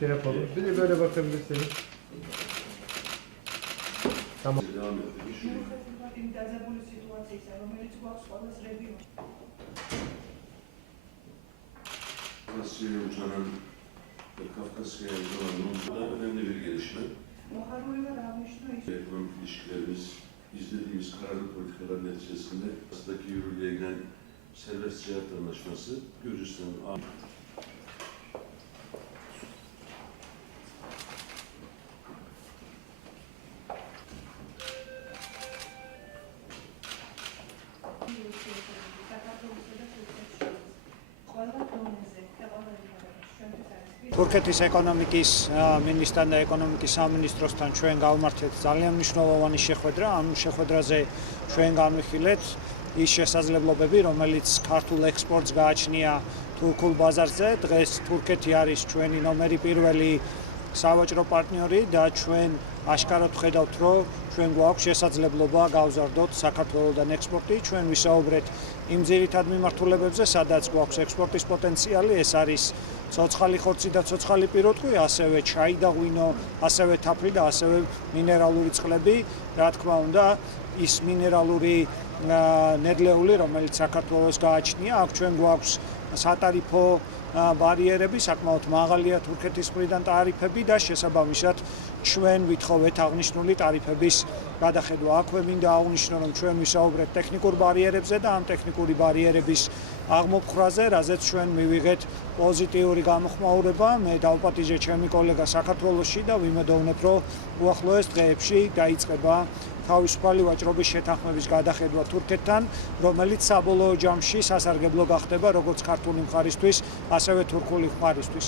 Böyle bakabilirsiniz. Tamam. Kafkasya yayınlarında önemli bir gelişme. Ekonomik ilişkilerimiz, izlediğimiz kararlı politikalar neticesinde aslındaki yürürlüğe giden serbest ticaret anlaşması Gürcistan'ın თურქეთის ეკონომიკის მინისტრთან და ეკონომიკის სამინისტროსთან ჩვენ გავმართეთ ძალიან მნიშვნელოვანი შეხვედრა. ამ შეხვედრაზე ჩვენ განვიხილეთ ის შესაძლებლობები, რომელიც ქართულ ექსპორტს გააჩნია თურქულ ბაზარზე. დღეს თურქეთი არის ჩვენი ნომერი პირველი სავაჭრო პარტნიორი და ჩვენ აშკარად ვხედავთ, რომ ჩვენ გვაქვს შესაძლებლობა გავზარდოთ საქართველოსთან ექსპორტი. ჩვენ ვისაუბრეთ იმ ძირითად მიმართულებებზე, სადაც გვაქვს ექსპორტის პოტენციალი, ეს არის ცოცხალი ხორცი და ცოცხალი პირუტყვი, ასევე ჩაი და ღვინო, ასევე თაფლი და ასევე მინერალური წყლები. რა თქმა უნდა, ის მინერალური ნედლეული, რომელიც საქართველოს გააჩნია, აქ ჩვენ გვაქვს სატარიფო ბარიერები, საკმაოდ მაღალია თურქეთის მხრიდან ტარიფები და შესაბამისად ჩვენ ვითხოვეთ აღნიშნული ტარიფების გადახედვა. აქვე მინდა აღვნიშნო, რომ ჩვენ ვისაუბრეთ ტექნიკურ ბარიერებზე და ამ ტექნიკური ბარიერების აღმოფხრაზე, რაზეც ჩვენ მივიღეთ პოზიტიური გამოხმაურება. მე დავპატიჟე ჩემი კოლეგა საქართველოში და ვიმედოვნებ, რომ უახლოეს დღეებში დაიწყება თავისუფალი ვაჭრობის შეთანხმების გადახედვა თურქეთთან, რომელიც საბოლოო ჯამში სასარგებლო გახდება როგორც ქართული მხარისთვის, ასევე თურქული მხარისთვის.